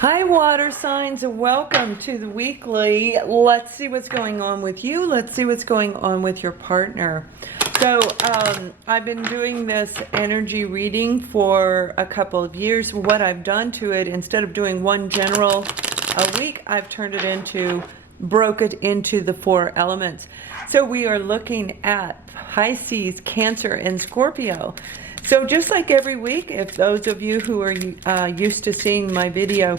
Hi, water signs, and welcome to the weekly. Let's see what's going on with you. Let's see what's going on with your partner. So I've been doing this energy reading for a couple of years. What I've done to it, instead of doing one general a week, I've turned it into, broke it into the 4 elements. So we are looking at Pisces, Cancer, and Scorpio. So just like every week, if those of you who are used to seeing my video,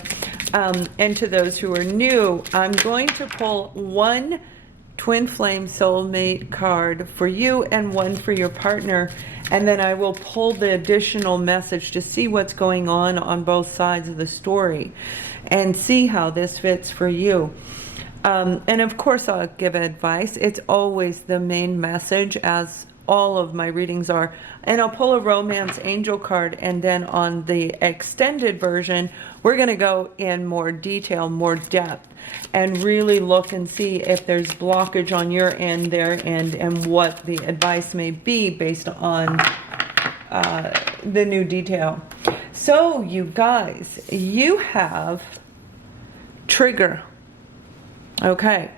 and to those who are new, I'm going to pull one twin flame soulmate card for you and one for your partner, and then I will pull the additional message to see what's going on both sides of the story and see how this fits for you. And of course I'll give advice. It's always the main message, as all of my readings are. And I'll pull a romance angel card, and then on the extended version we're going to go in more detail, more depth, and really look and see if there's blockage on your end, their end, and what the advice may be based on the new detail. So you guys, you have trigger. Okay.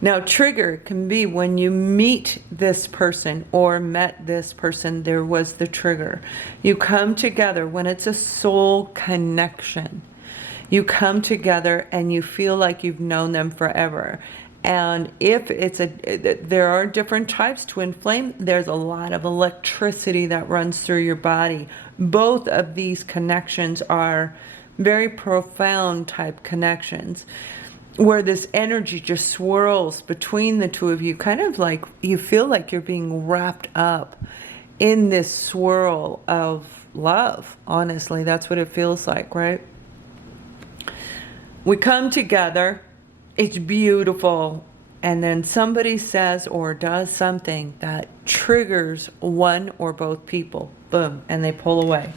Now, trigger can be when you meet this person or met this person, there was the trigger. You come together when it's a soul connection. You come together and you feel like you've known them forever. And if it's there are different types, twin flame, there's a lot of electricity that runs through your body. Both of these connections are very profound type connections, where this energy just swirls between the two of you, kind of like you feel like you're being wrapped up in this swirl of love. Honestly, that's what it feels like, right? We come together, it's beautiful, and then somebody says or does something that triggers one or both people. Boom, and they pull away.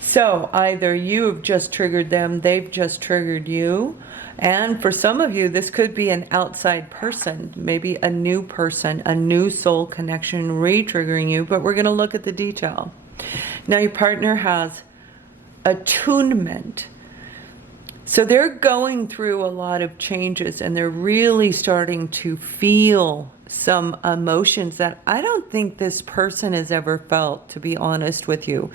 So either you have just triggered them, they've just triggered you. And for some of you, this could be an outside person, maybe a new person, a new soul connection re-triggering you, but we're going to look at the detail. Now your partner has attunement. So they're going through a lot of changes, and they're really starting to feel some emotions that I don't think this person has ever felt, to be honest with you.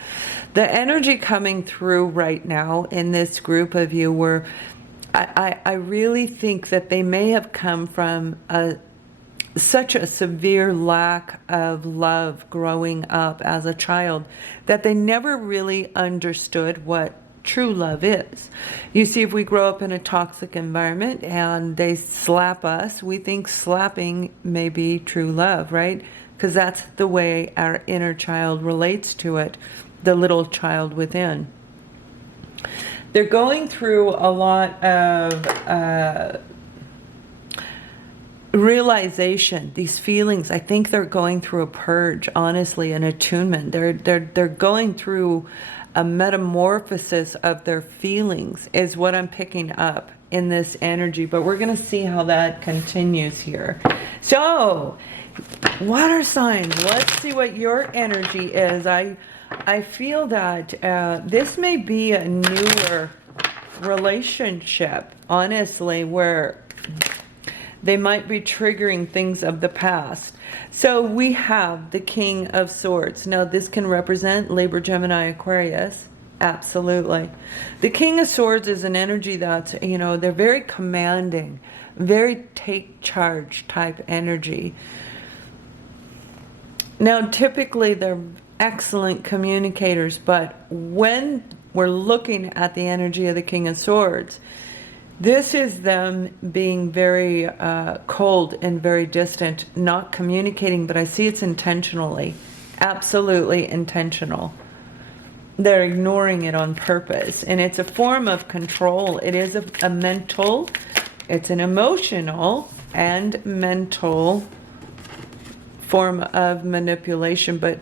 The energy coming through right now in this group of you, where I really think that they may have come from such a severe lack of love growing up as a child that they never really understood what true love is. You see, if we grow up in a toxic environment and they slap us, we think slapping may be true love, right? Because that's the way our inner child relates to it, the little child within. They're going through a lot of realization, these feelings. I think they're going through a purge, honestly, an attunement. They're going through a metamorphosis of their feelings is what I'm picking up in this energy, but we're going to see how that continues here. So, water signs, let's see what your energy is. I feel that this may be a newer relationship, honestly, where they might be triggering things of the past. So we have the King of Swords. Now this can represent Libra, Gemini, Aquarius. Absolutely. The King of Swords is an energy that's, they're very commanding, very take charge type energy. Now typically they're excellent communicators, but when we're looking at the energy of the King of Swords, this is them being very cold and very distant, not communicating, but I see it's intentionally, absolutely intentional. They're ignoring it on purpose, and it's a form of control. It is a mental, it's an emotional and mental form of manipulation, but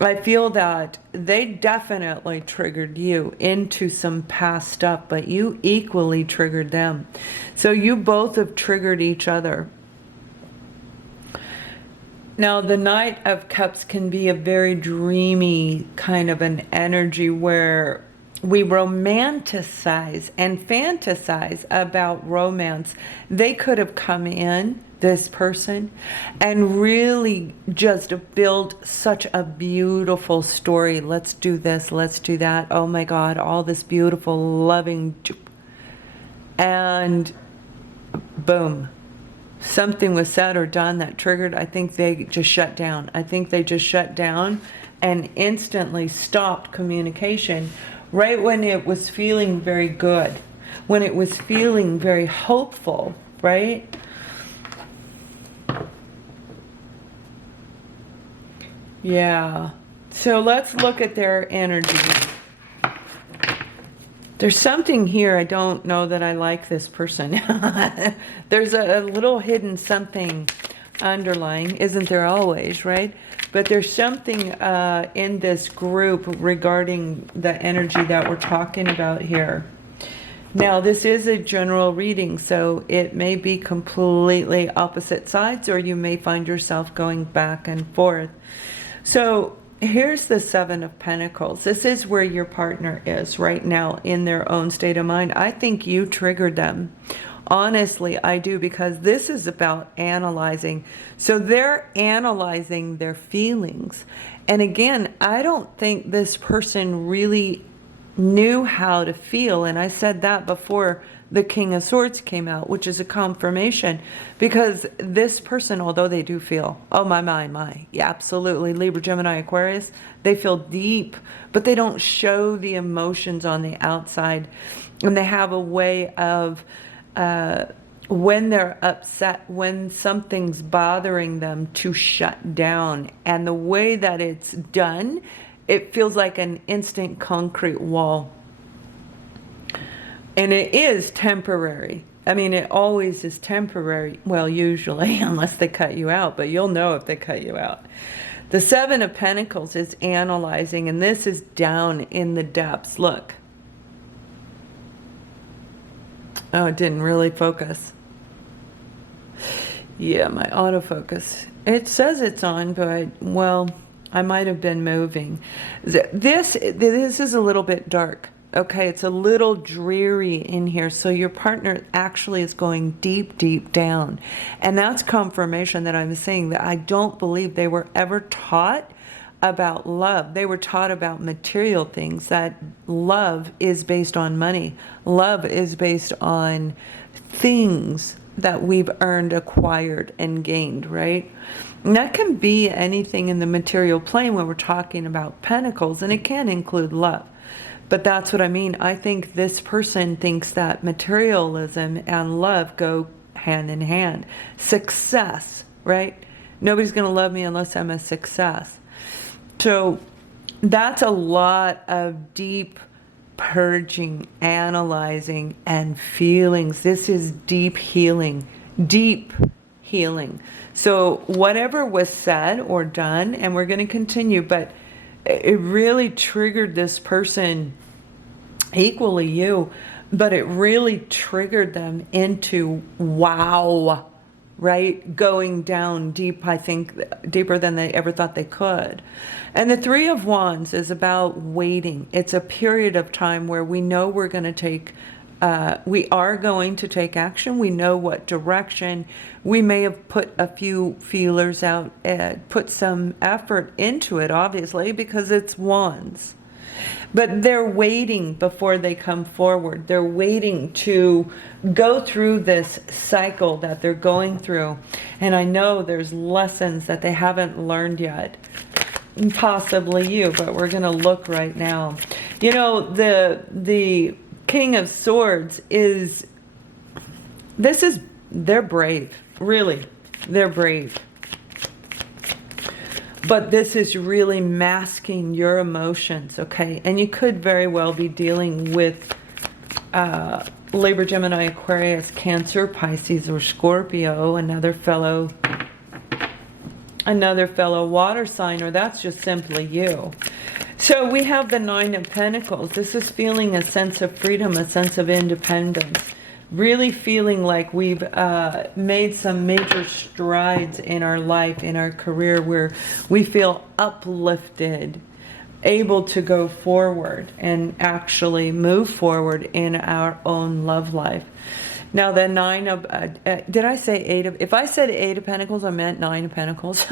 I feel that they definitely triggered you into some past stuff, but you equally triggered them. So you both have triggered each other. Now, the Knight of Cups can be a very dreamy kind of an energy where we romanticize and fantasize about romance. They could have come in, this person, and really just build such a beautiful story. Let's do this, let's do that. Oh my God, all this beautiful, loving, and boom. Something was said or done that triggered. I think they just shut down. I think they just shut down and instantly stopped communication right when it was feeling very good, when it was feeling very hopeful, right? Yeah. So let's look at their energy. There's something here, I don't know that I like this person. There's a little hidden something underlying, isn't there always, right? But there's something in this group regarding the energy that we're talking about here. Now, this is a general reading, so it may be completely opposite sides, or you may find yourself going back and forth. So here's the Seven of Pentacles. This is where your partner is right now in their own state of mind. I think you triggered them. Honestly, I do, because this is about analyzing. So they're analyzing their feelings. And again, I don't think this person really knew how to feel. And I said that before the King of Swords came out, which is a confirmation, because this person, although they do feel, oh my, yeah, absolutely, Libra, Gemini, Aquarius, they feel deep, but they don't show the emotions on the outside. And they have a way of, when they're upset, when something's bothering them, to shut down. And the way that it's done, it feels like an instant concrete wall. And it is temporary. I mean, it always is temporary. Well, usually, unless they cut you out, but you'll know if they cut you out. The Seven of Pentacles is analyzing, and this is down in the depths. Look. Oh, it didn't really focus. Yeah, my autofocus. It says it's on, but, well, I might have been moving. This is a little bit dark. Okay, it's a little dreary in here. So your partner actually is going deep, deep down. And that's confirmation that I'm saying that I don't believe they were ever taught about love. They were taught about material things, that love is based on money. Love is based on things that we've earned, acquired, and gained, right? And that can be anything in the material plane when we're talking about pentacles, and it can include love. But that's what I mean. I think this person thinks that materialism and love go hand in hand. Success, right? Nobody's going to love me unless I'm a success. So that's a lot of deep purging, analyzing, and feelings. This is deep healing. Deep healing. So whatever was said or done, and we're going to continue, but it really triggered this person, equally you, but it really triggered them into wow, right? Going down deep, I think deeper than they ever thought they could. And the Three of Wands is about waiting. It's a period of time where we know we're going to take we are going to take action. We know what direction. We may have put a few feelers out, put some effort into it, obviously, because it's wands. But they're waiting before they come forward. They're waiting to go through this cycle that they're going through. And I know there's lessons that they haven't learned yet. Possibly you, but we're going to look right now. You know, the King of Swords they're brave, really, they're brave. But this is really masking your emotions, okay? And you could very well be dealing with Libra, Gemini, Aquarius, Cancer, Pisces, or Scorpio, another fellow water sign, or that's just simply you. So we have the Nine of Pentacles. This is feeling a sense of freedom, a sense of independence. Really feeling like we've made some major strides in our life, in our career, where we feel uplifted. able to go forward and actually move forward in our own love life. Now the nine of, did I say eight of, if I said eight of pentacles, I meant nine of pentacles.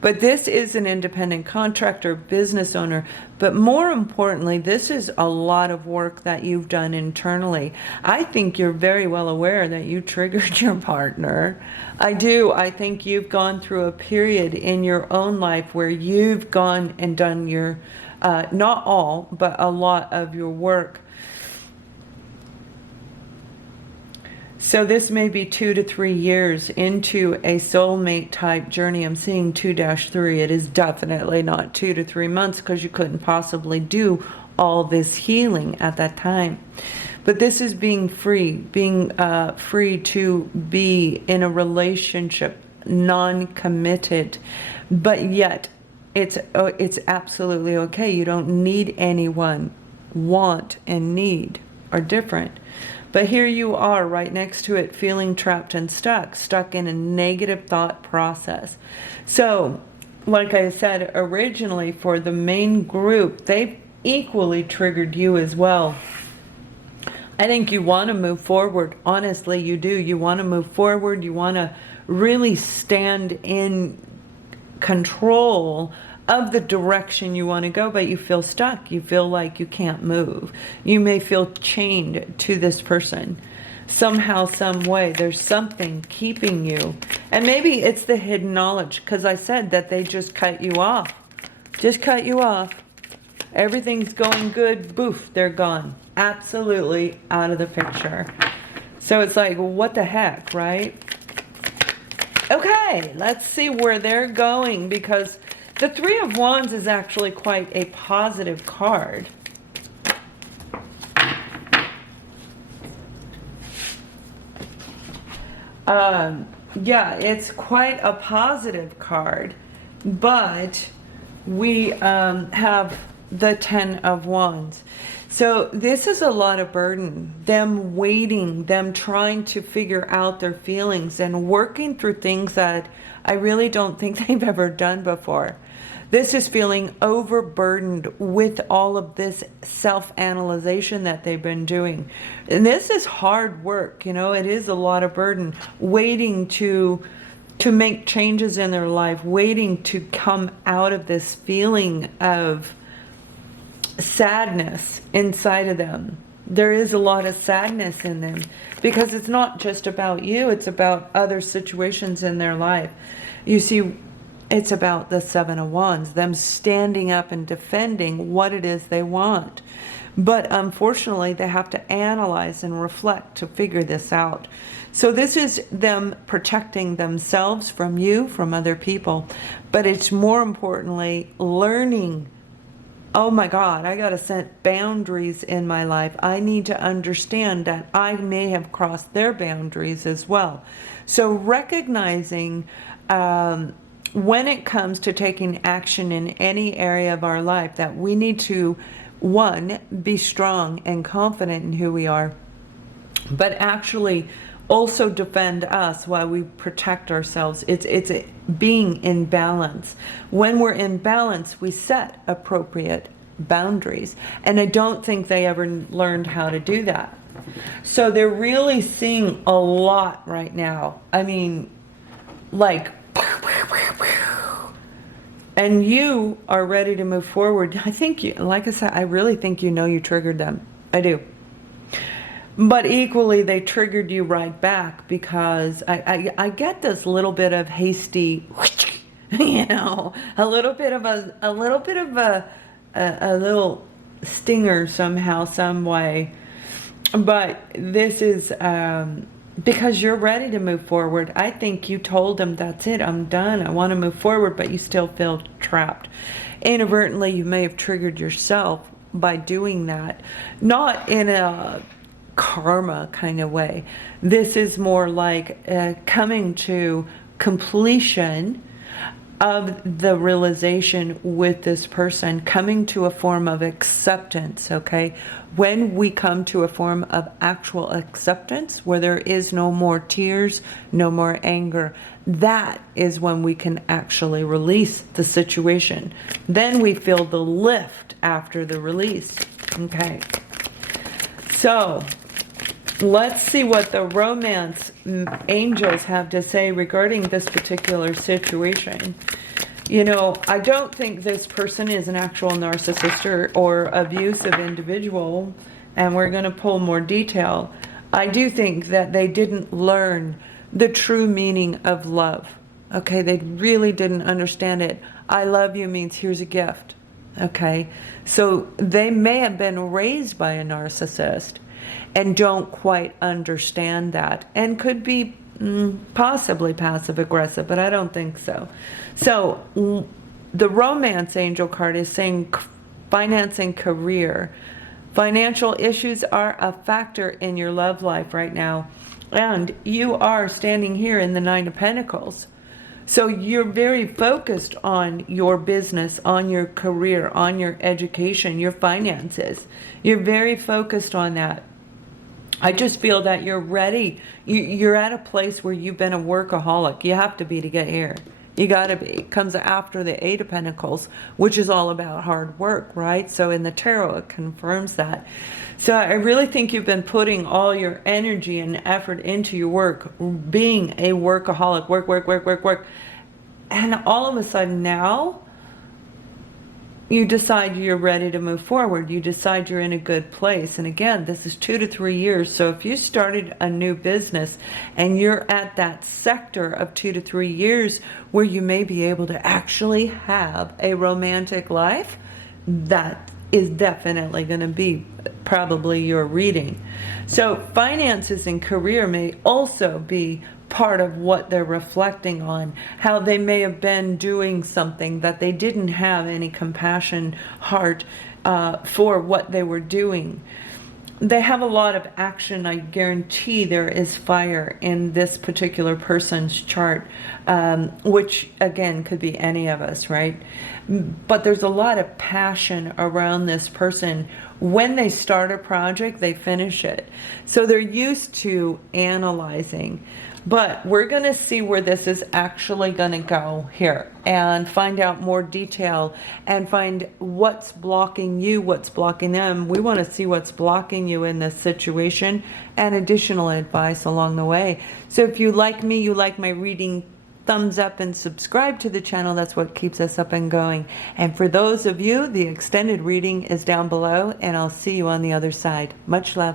But this is an independent contractor, business owner. But more importantly, this is a lot of work that you've done internally. I think you're very well aware that you triggered your partner. I do. I think you've gone through a period in your own life where you've gone and done your, not all, but a lot of your work. So this may be 2 to 3 years into a soulmate type journey. I'm seeing 2-3. It is definitely not 2 to 3 months because you couldn't possibly do all this healing at that time. But this is being free to be in a relationship, non-committed, but yet it's absolutely okay. You don't need anyone. Want and need are different. But here you are right next to it, feeling trapped and stuck in a negative thought process. So, like I said originally, for the main group, they've equally triggered you as well. I think you want to move forward. Honestly, you do. You want to move forward. You want to really stand in control of the direction you want to go, but you feel stuck. You feel like you can't move. You may feel chained to this person. Somehow, some way, there's something keeping you. And maybe it's the hidden knowledge, because I said that they just cut you off. Just cut you off. Everything's going good. Boof, they're gone. Absolutely out of the picture. So it's like, what the heck, right? Okay, let's see where they're going, because the Three of Wands is actually quite a positive card. Yeah, it's quite a positive card, but we have the Ten of Wands. So this is a lot of burden, them waiting, them trying to figure out their feelings and working through things that I really don't think they've ever done before. This is feeling overburdened with all of this self-analyzation that they've been doing. And this is hard work, you know, it is a lot of burden, waiting to make changes in their life, waiting to come out of this feeling of sadness inside of them. There is a lot of sadness in them because it's not just about you, it's about other situations in their life. You see, it's about the Seven of Wands, them standing up and defending what it is they want. But unfortunately, they have to analyze and reflect to figure this out. So this is them protecting themselves from you, from other people. But it's more importantly, learning, oh my God, I got to set boundaries in my life. I need to understand that I may have crossed their boundaries as well. So recognizing when it comes to taking action in any area of our life, that we need to, one, be strong and confident in who we are, but actually also defend us while we protect ourselves. It's being in balance. When we're in balance, we set appropriate boundaries. And I don't think they ever learned how to do that. So they're really seeing a lot right now. I mean, like, and you are ready to move forward. I think you, like I said, I really think you know you triggered them. I do. But equally, they triggered you right back because I get this little bit of hasty, you know, a little stinger somehow, some way. But this is because you're ready to move forward. I think you told them, that's it, I'm done, I want to move forward, but you still feel trapped. Inadvertently, you may have triggered yourself by doing that. Not in a karma kind of way. This is more like coming to completion of the realization with this person, coming to a form of acceptance, okay? When we come to a form of actual acceptance, where there is no more tears, no more anger, that is when we can actually release the situation. Then we feel the lift after the release, okay? So let's see what the romance angels have to say regarding this particular situation. You know, I don't think this person is an actual narcissist or abusive individual, and we're going to pull more detail. I do think that they didn't learn the true meaning of love. Okay, they really didn't understand it. I love you means here's a gift. Okay, so they may have been raised by a narcissist and don't quite understand that, and could be possibly passive aggressive, but I don't think so. So the romance angel card is saying finance and career. Financial issues are a factor in your love life right now, and you are standing here in the Nine of Pentacles. So you're very focused on your business, on your career, on your education, your finances. You're very focused on that. I just feel that you're ready. You're at a place where you've been a workaholic. You have to be to get here. You got to be. It comes after the Eight of Pentacles, which is all about hard work, right? So in the tarot, it confirms that. So I really think you've been putting all your energy and effort into your work, being a workaholic, work, work, work, work, work. And all of a sudden now, you decide you're ready to move forward. You decide you're in a good place. And again, this is 2 to 3 years. So if you started a new business and you're at that sector of 2 to 3 years where you may be able to actually have a romantic life, that is definitely going to be probably your reading. So finances and career may also be part of what they're reflecting on, how they may have been doing something that they didn't have any compassion, heart for what they were doing. They have a lot of action. I guarantee there is fire in this particular person's chart, which again could be any of us, right? But there's a lot of passion around this person. When they start a project, they finish it. So they're used to analyzing. But we're going to see where this is actually going to go here and find out more detail and find what's blocking you, what's blocking them. We want to see what's blocking you in this situation and additional advice along the way. So if you like me, you like my reading, thumbs up and subscribe to the channel. That's what keeps us up and going. And for those of you, the extended reading is down below, and I'll see you on the other side. Much love.